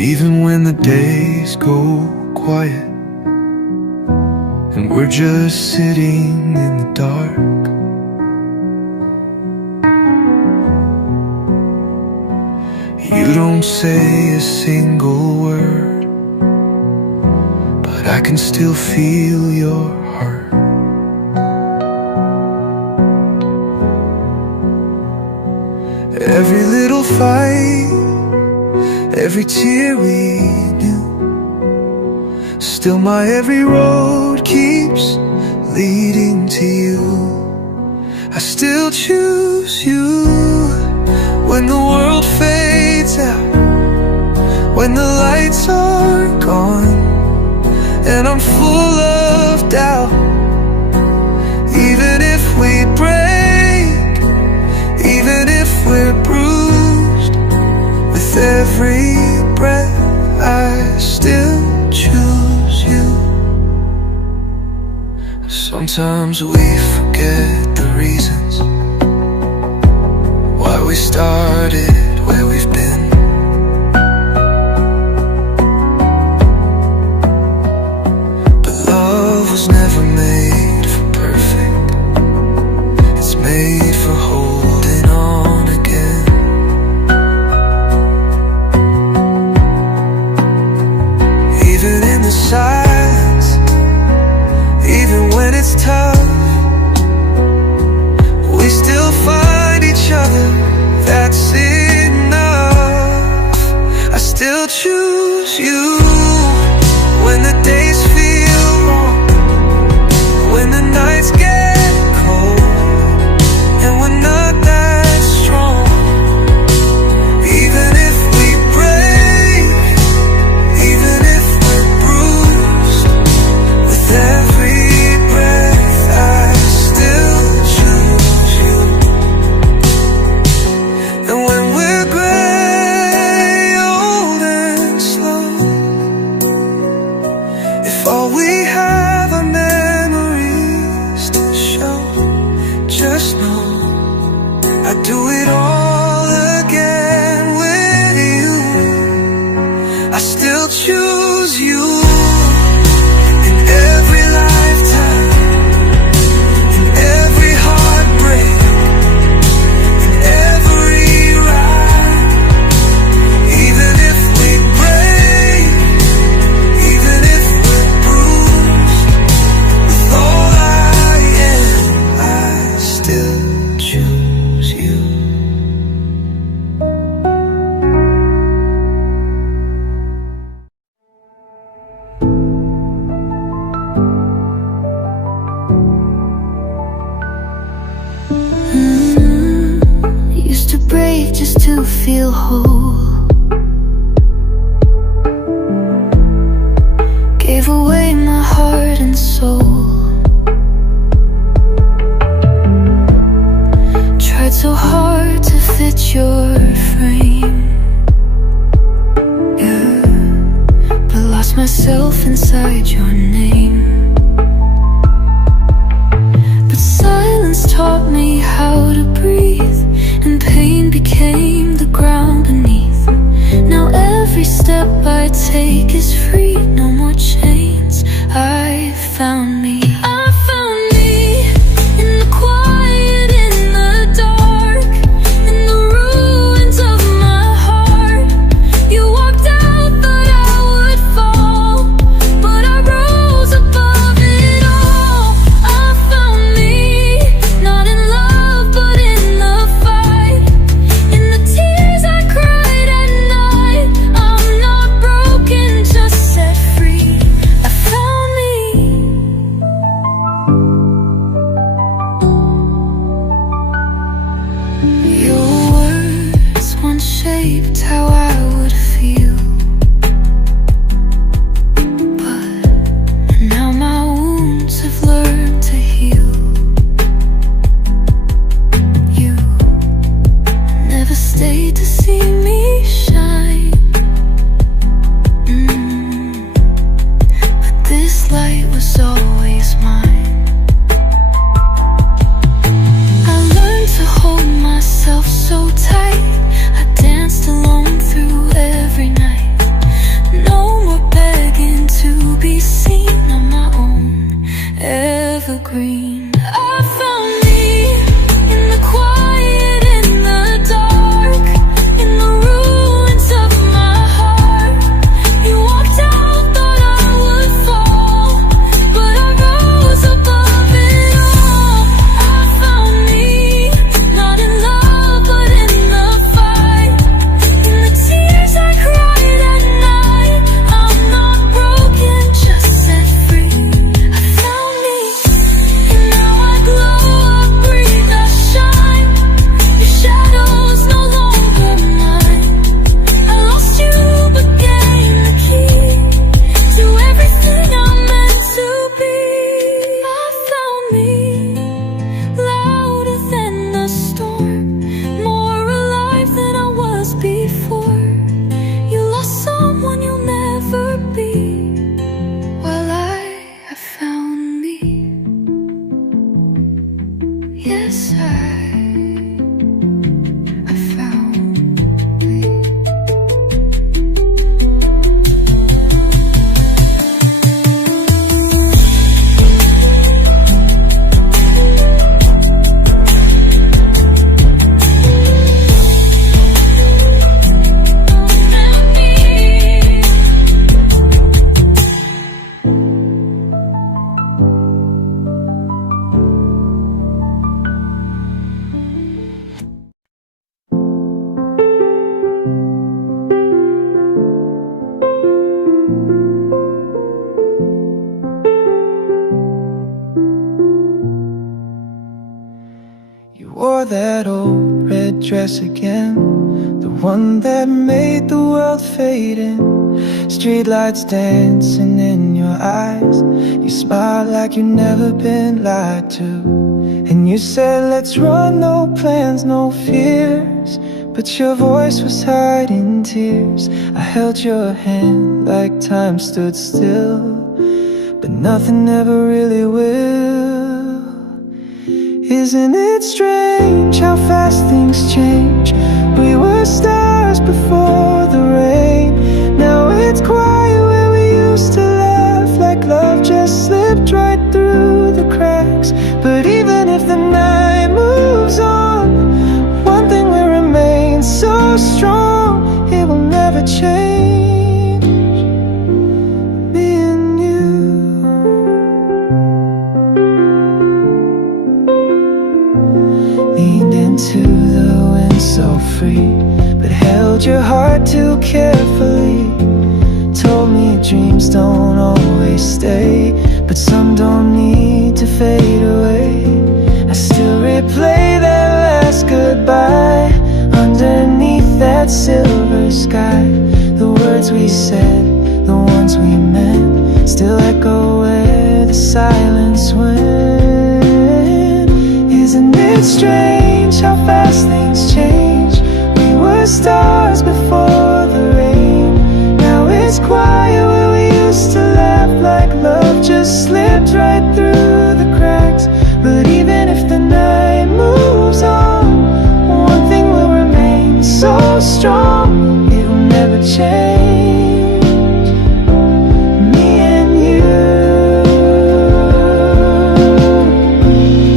Even when the days go quiet and we're just sitting in the dark, you don't say a single word, but I can still feel your heart. Every little fight, every tear we knew, still my every road keeps leading to you. I still choose you when the world fades out, when the lights are gone, and I'm full of doubt. Even if we break, even if we're bruised, with every breath I still choose you. Sometimes we forget the reasons why we started where we've been. But love was never made for perfect, it's made for holding on again. Even in the silence, even when it's tough, we still find each other. That's enough. I still choose you when the days feel long, when the nights get cold, and we're not that strong. Even if we break, even if we're bruised, with every breath I still choose you. And when we're gray, old and slow, if all we have are memories to show, just know I'd do it all again with you. I still choose you in every lifetime, in every heartbreak, in every ride. Even if we break, even if we're bruised, with all I am, I still choose you. Used to break just to feel whole, gave away my heart and soul, tried so hard to fit your frame, yeah, but lost myself inside your name. But silence taught me how to breathe, and pain became the ground beneath. Now every step I take is free, no more chains. I found me. I found me in the quiet, in the dark, in the ruins of my heart. You walked out, thought I would fall, but I rose above. I found thee. You wore that old red dress again, the one that made the world fade in. Streetlights dancing in your eyes. You smiled like you'd never been lied to. And you said, let's run, no plans, no fears. But your voice was hiding tears. I held your hand like time stood still, but nothing ever really will. Isn't it strange how fast things change? We were stars before the rain. Now it's quiet where we used to laugh, like love just slipped right through the cracks. But even if the night moves on, one thing will remain so strong, it will never change. Me and you. Leaned into the wind so free, but held your heart too carefully. Told me dreams don't always stay, but some don't need to fade away. I still replay that last goodbye underneath that silver sky. The words we said, the ones we meant, still echo where the silence went. Isn't it strange how fast things change? We were stars before the rain. Now it's quiet where we used to laugh, like love just slipped right through the cracks. But even if the night moves on, one thing will remain so strong, it will never change. Me and you.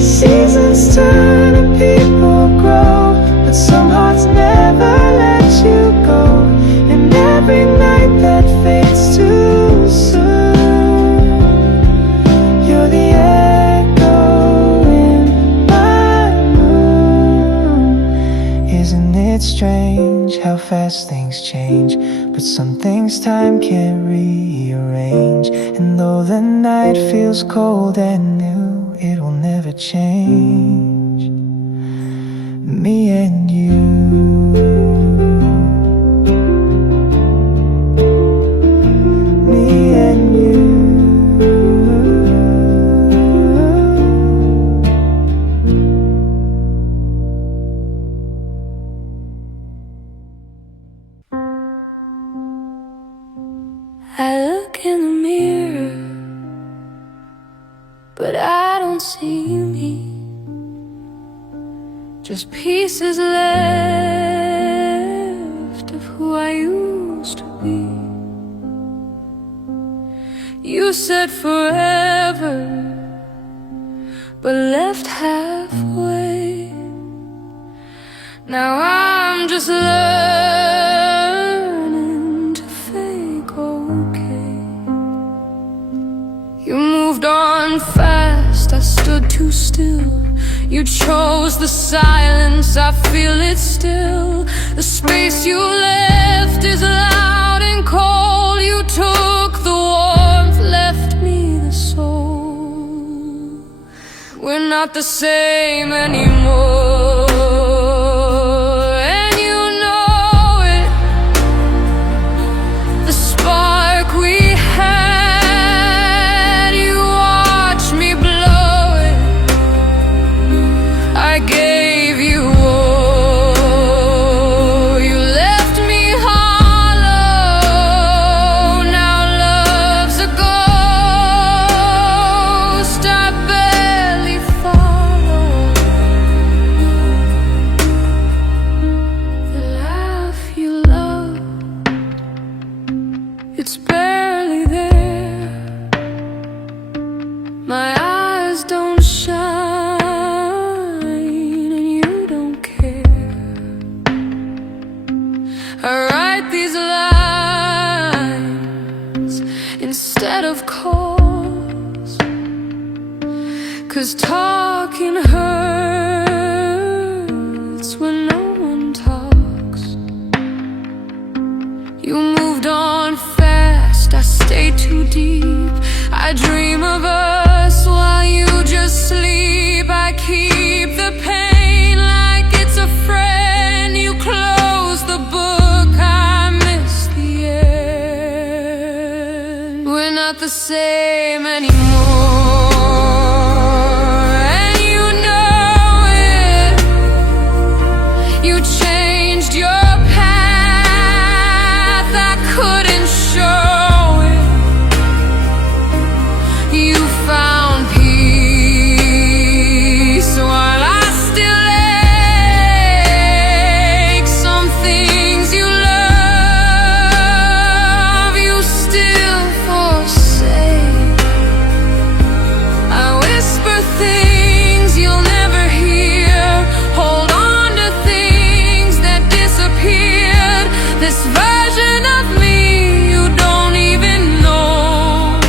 Seasons turn and people grow, but some hearts never let you go. And every night that fades too soon, you're the echo in my moon. Isn't it strange how fast things change? But some things time can't rearrange. And though the night feels cold and new, it will never change. Me and you. Me and you. I look in the mirror, but I don't see me. Just pieces left of who I used to be. You said forever, but left halfway. Now I'm just learning to fake okay. You moved on fast, I stood too still. You chose the silence, I feel it still. The space you left is loud and cold. You took the warmth, left me the soul. We're not the same anymore. of cause, 'cause talking hurts when no one talks. You moved on fast, I stayed too deep. I dream of us while you just sleep. I keep the pain like it's a friend. You close the book, I miss the end. We're not the same anymore, and you know it. You changed your path, I couldn't show it. You found peace while I still ache. Some things you love, you still forsake. I whisper things you'll never hear, hold on to things that disappeared. This version of me you don't even know,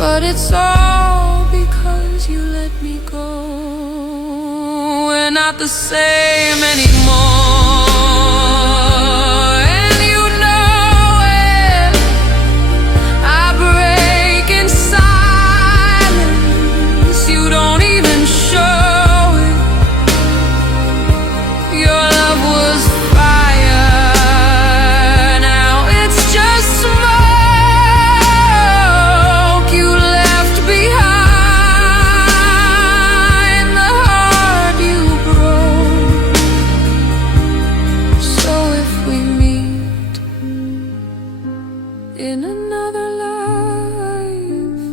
but it's all because you let me go. We're not the same anymore, and you know it. I break in silence, you don't even show it. Your love was fire, now it's just smoke. You left behind the heart you broke. So if we meet in another life,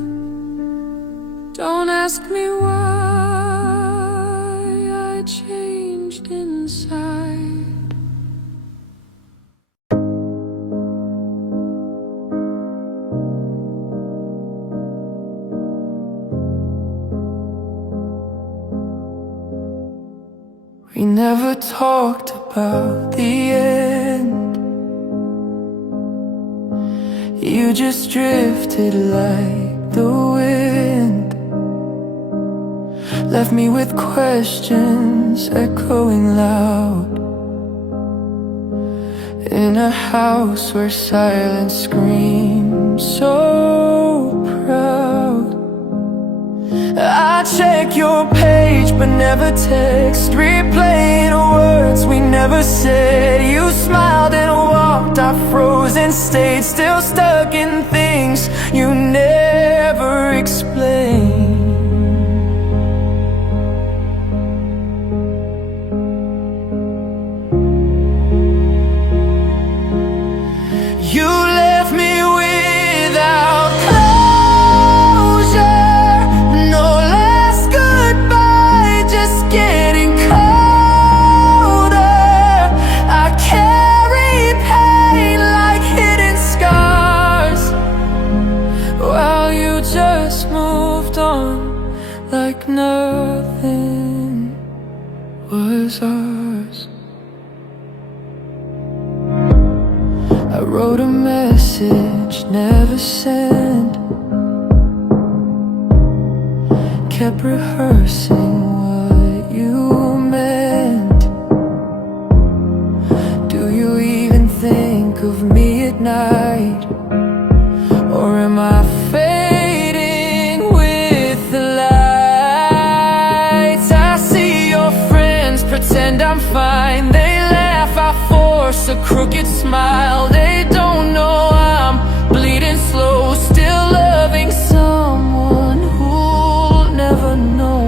don't ask me why I changed inside. We never talked about the end. You just drifted like the wind, left me with questions echoing loud in a house where silence screams so proud. I check your page but never text, replaying words we never said. You smiled and walked, I froze and stayed, still stuck in things you never explained. You left me without closure, no last goodbye, just getting colder. I carry pain like hidden scars, while you just moved on like nothing was ours. I wrote a message, never sent, kept rehearsing what you meant. Do you even think of me at night, or am I fading with the lights? I see your friends pretend I'm fine, they laugh, I force a crooked smile. They don't know I'm bleeding slow, still loving someone who'll never know.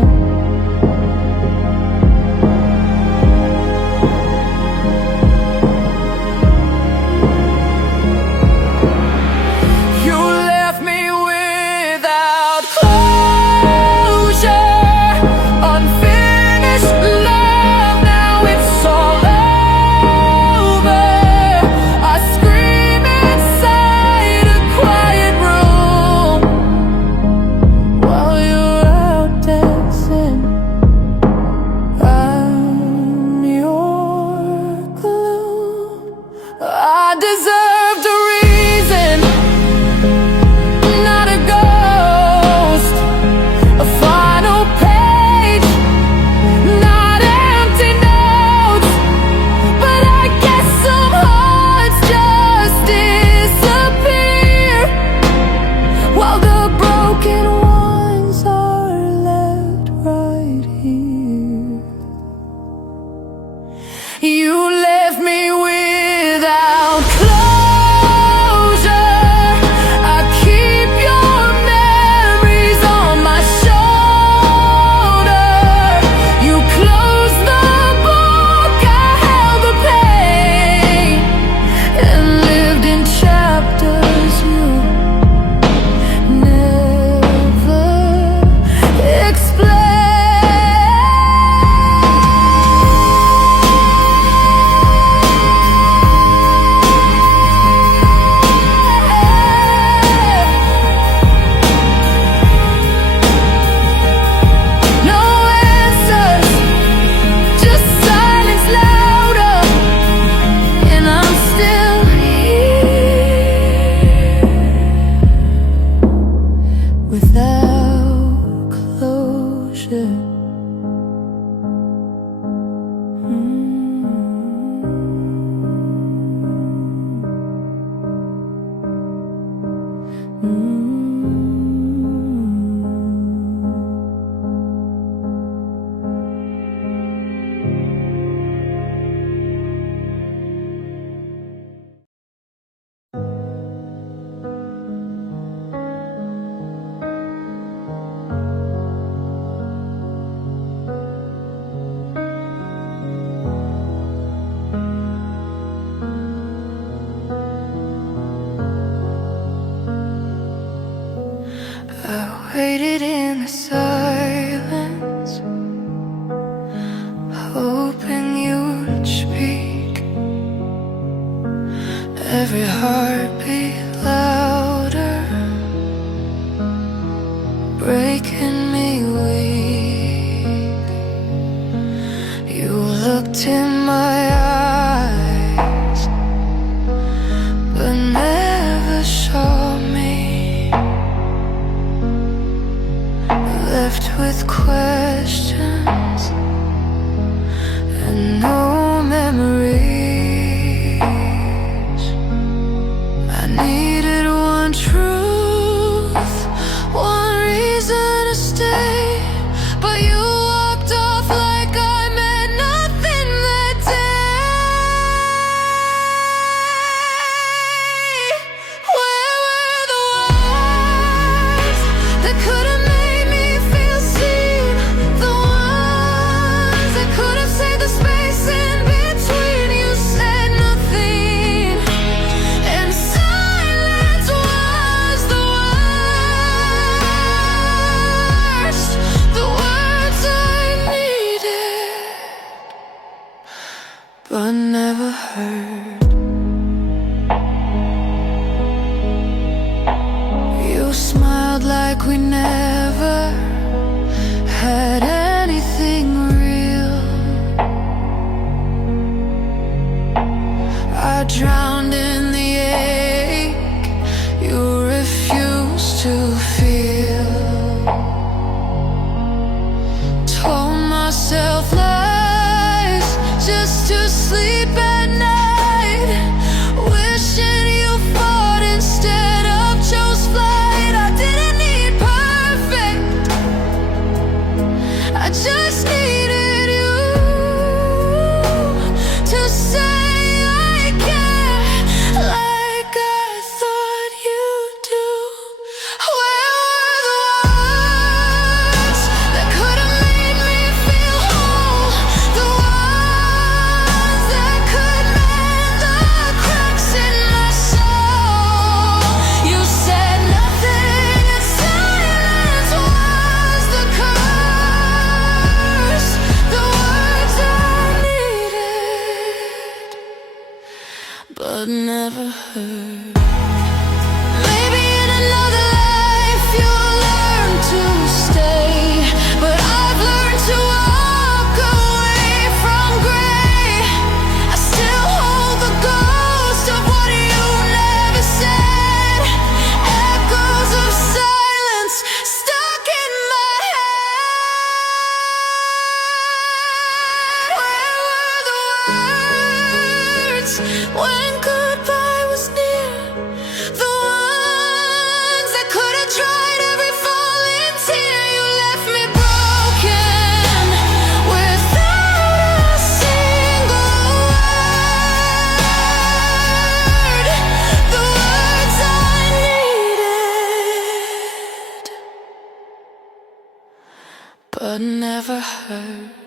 hoping you'd speak. Every heartbeat louder, breaking me weak. You looked in my eyes, but never saw me. Left with questions and no memories. I needed one truth, one reason to stay, but you walked off like I meant nothing that day. Where were the words that could have made me feel seen? The ones that could have saved the space in between. You said nothing, and silence was the worst. The words I needed, but never heard. You smiled like we never had anything real. I drowned in the ache you refused to feel. Told myself lies just to sleep at night, wishing you fought instead of chose flight. I didn't need perfect, I just needed you to say I care like I thought you do. Where were the words that could have made me feel whole? The ones that could mend the cracks in my soul. You said nothing, and silence was the curse. The words I needed, but never heard. Maybe in another life you'll learn to stay, but I've learned to walk away from gray. I still hold the ghost of what you never said, echoes of silence stuck in my head. Where were the words when goodbye was near? The ones that could have dried every falling tear. You left me broken without a single word. The words I needed, but never heard.